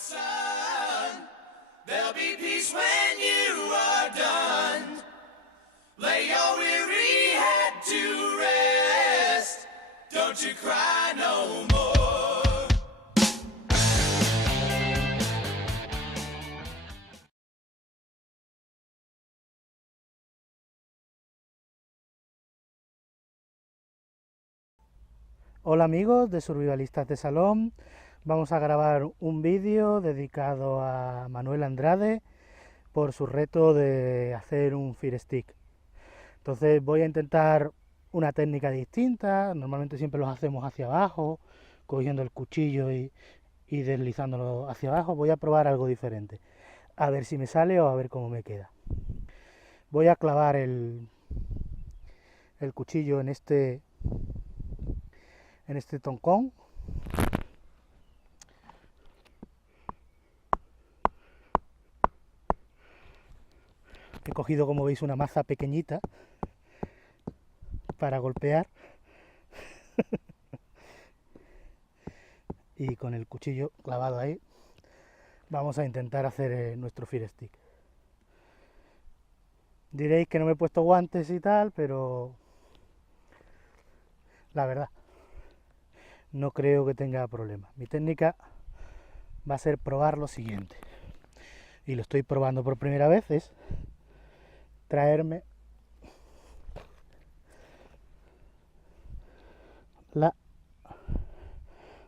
son. There'll be peace when you are done. Lay your weary head to rest. Don't you cry no more. Hola amigos de Survivalistas de Salón, vamos a grabar un vídeo dedicado a Manuel Andrade por su reto de hacer un Fire Stick. Entonces voy a intentar una técnica distinta, normalmente siempre los hacemos hacia abajo, cogiendo el cuchillo y deslizándolo hacia abajo. Voy a probar algo diferente, a ver si me sale o a ver cómo me queda. Voy a clavar el cuchillo en este toncón. He cogido, como veis, una maza pequeñita para golpear y con el cuchillo clavado ahí vamos a intentar hacer nuestro Fire Stick. Diréis que no me he puesto guantes y tal, pero la verdad no creo que tenga problema. Mi técnica va a ser probar lo siguiente, y lo estoy probando por primera vez, es traerme la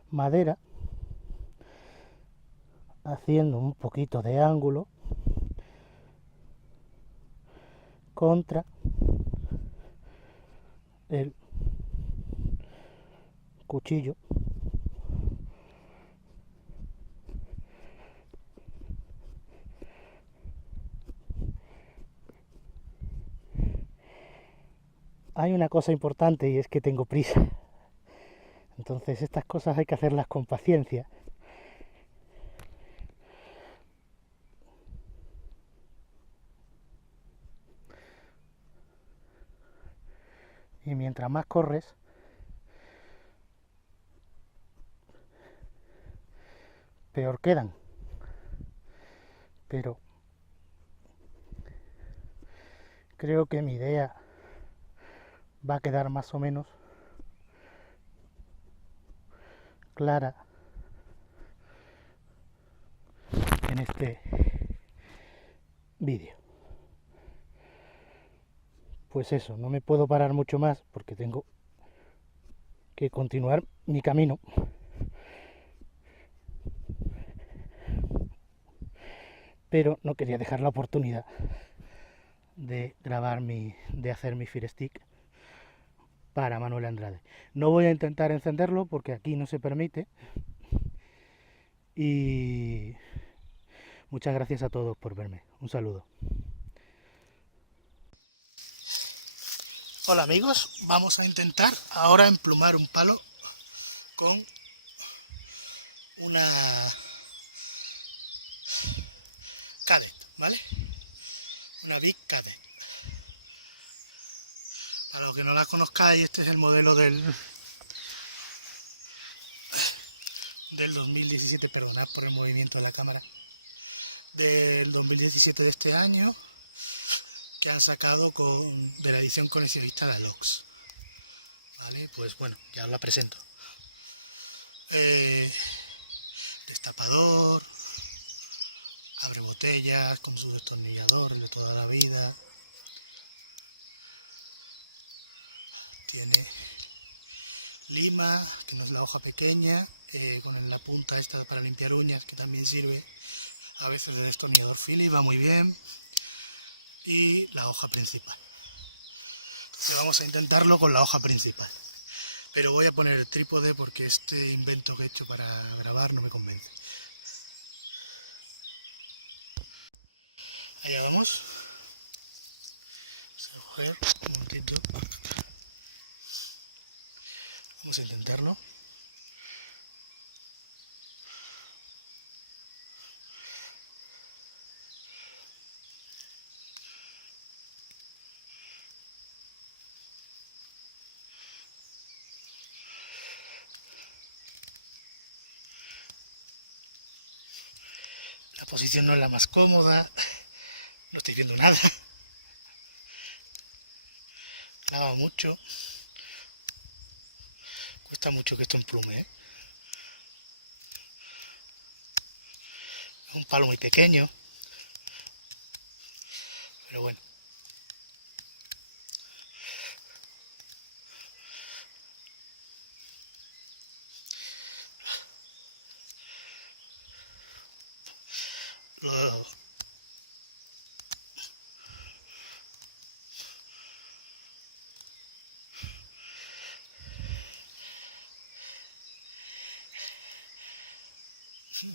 madera haciendo un poquito de ángulo contra el cuchillo Hay una cosa importante y es que tengo prisa, entonces estas cosas hay que hacerlas con paciencia. Y mientras más corres, peor quedan. Pero creo que mi idea va a quedar más o menos clara en este vídeo. Pues eso, no me puedo parar mucho más porque tengo que continuar mi camino. Pero no quería dejar la oportunidad de de hacer mi Fire Stick para Manuel Andrade. No voy a intentar encenderlo porque aquí no se permite. Y muchas gracias a todos por verme. Un saludo. Hola amigos, vamos a intentar ahora emplumar un palo con una Cadet, ¿vale? Una Big Cadet. Para los que no la conozcáis, este es el modelo del 2017, perdonad por el movimiento de la cámara, del 2017 de este año, que han sacado de la edición coleccionista de Lox. Vale, pues bueno, ya os la presento. Destapador, abre botellas con su destornillador de toda la vida. Tiene lima, que no es la hoja pequeña, con la punta esta para limpiar uñas, que también sirve a veces de destornillador Phillips, va muy bien. Y la hoja principal. Entonces vamos a intentarlo con la hoja principal. Pero voy a poner el trípode porque este invento que he hecho para grabar no me convence. Allá vamos. Vamos a coger un momentito. Vamos a intentarlo. posición no es la más cómoda, no estoy viendo nada, clava mucho, cuesta mucho que esto emplume, ¿eh? Es un palo muy pequeño, pero bueno.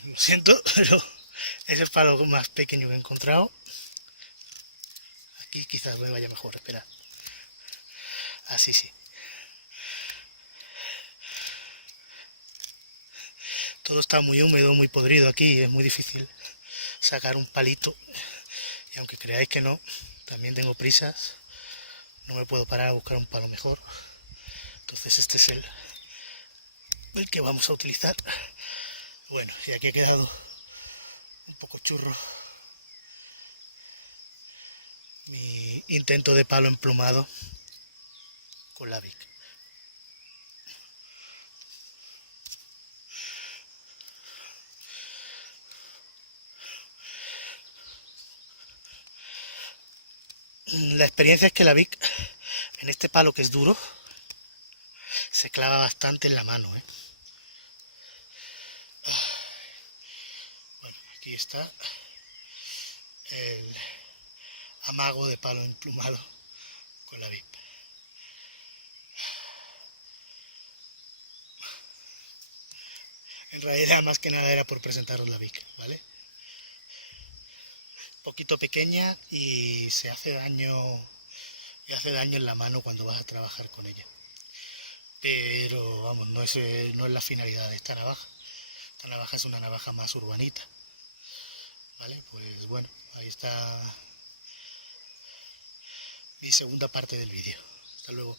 Lo siento, pero es el palo más pequeño que he encontrado. Aquí quizás me vaya mejor, espera. Así sí. Todo está muy húmedo, muy podrido aquí, es muy difícil sacar un palito. Y aunque creáis que no, también tengo prisas. No me puedo parar a buscar un palo mejor. Entonces este es el que vamos a utilizar. Bueno, y aquí ha quedado un poco churro mi intento de palo emplumado con la Vic. La experiencia es que la Vic, en este palo que es duro, se clava bastante en la mano, ¿eh? Bueno, aquí está el amago de palo emplumado con la Vic. En realidad más que nada era por presentaros la Vic, ¿vale? Poquito pequeña y se hace daño en la mano cuando vas a trabajar con ella. Pero vamos, no es la finalidad de esta navaja. Esta navaja es una navaja más urbanita. ¿Vale? Pues bueno, ahí está mi segunda parte del vídeo. Hasta luego.